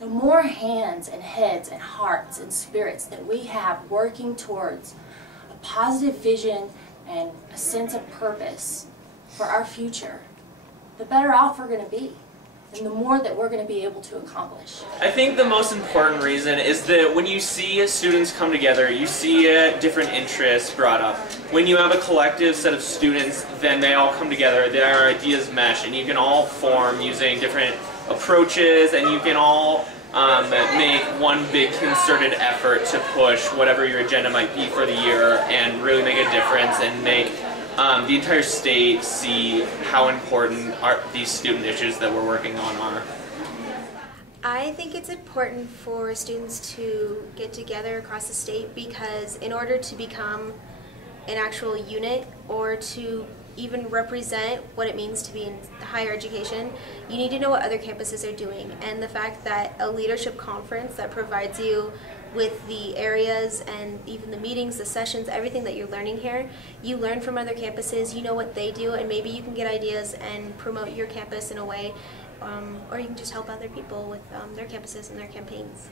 The more hands and heads and hearts and spirits that we have working towards a positive vision and a sense of purpose for our future, the better off we're going to be, and the more that we're going to be able to accomplish. I think the most important reason is that when you see students come together, you see different interests brought up. When you have a collective set of students, then they all come together, their ideas mesh, and you can all form using different approaches, and you can all make one big concerted effort to push whatever your agenda might be for the year and really make a difference and make the entire state see how important these student issues that we're working on are. I think it's important for students to get together across the state because in order to become an actual unit or to even represent what it means to be in higher education, you need to know what other campuses are doing. And the fact that a leadership conference that provides you with the areas and even the meetings, the sessions, everything that you're learning here, you learn from other campuses, you know what they do, and maybe you can get ideas and promote your campus in a way, or you can just help other people with their campuses and their campaigns.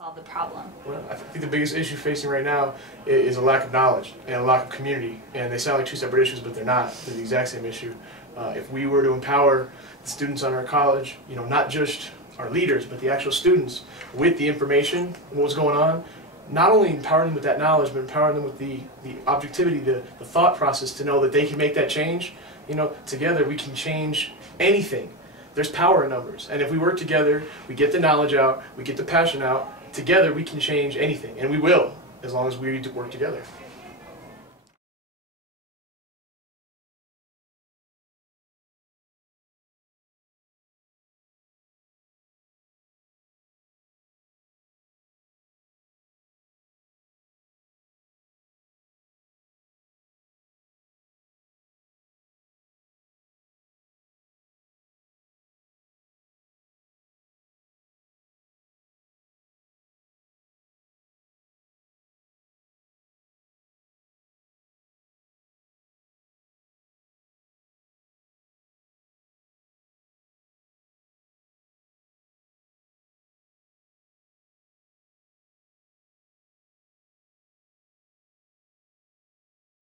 Solve the problem? Well, I think the biggest issue facing right now is a lack of knowledge and a lack of community. And they sound like two separate issues, but they're not. They're the exact same issue. If we were to empower the students on our college, not just our leaders, but the actual students with the information and what's going on, not only empowering them with that knowledge, but empowering them with the objectivity, the thought process to know that they can make that change, together we can change anything. There's power in numbers. And if we work together, we get the knowledge out, we get the passion out, together we can change anything, and we will, as long as we work together.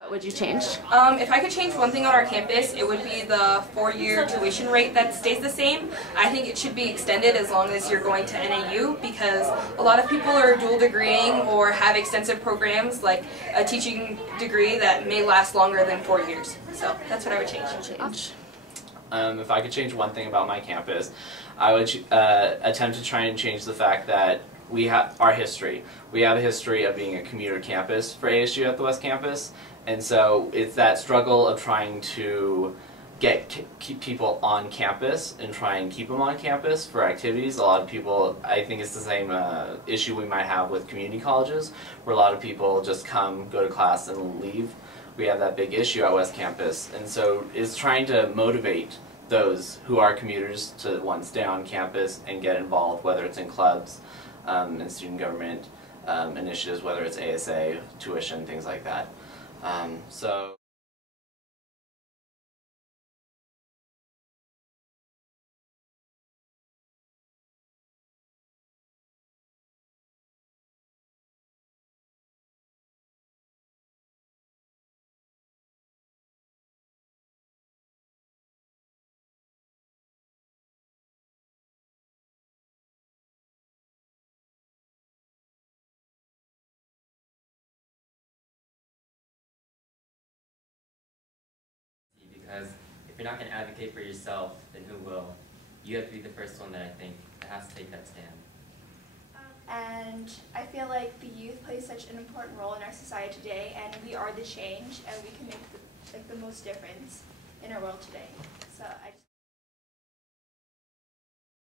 What would you change? If I could change one thing on our campus, it would be the 4-year tuition rate that stays the same. I think it should be extended as long as you're going to NAU because a lot of people are dual degreeing or have extensive programs like a teaching degree that may last longer than 4 years. So that's what I would change. If I could change one thing about my campus, I would attempt to try and change the fact that we have our history. We have a history of being a commuter campus for ASU at the West Campus, and so it's that struggle of trying to keep people on campus and try and keep them on campus for activities. A lot of people, I think it's the same issue we might have with community colleges, where a lot of people just come, go to class, and leave. We have that big issue at West Campus, and so it's trying to motivate those who are commuters to want to stay on campus and get involved, whether it's in clubs and student government initiatives, whether it's ASA, tuition, things like that. Because if you're not going to advocate for yourself, then who will? You have to be the first one that I think that has to take that stand. And I feel like the youth play such an important role in our society today, and we are the change, and we can make the most difference in our world today. So I just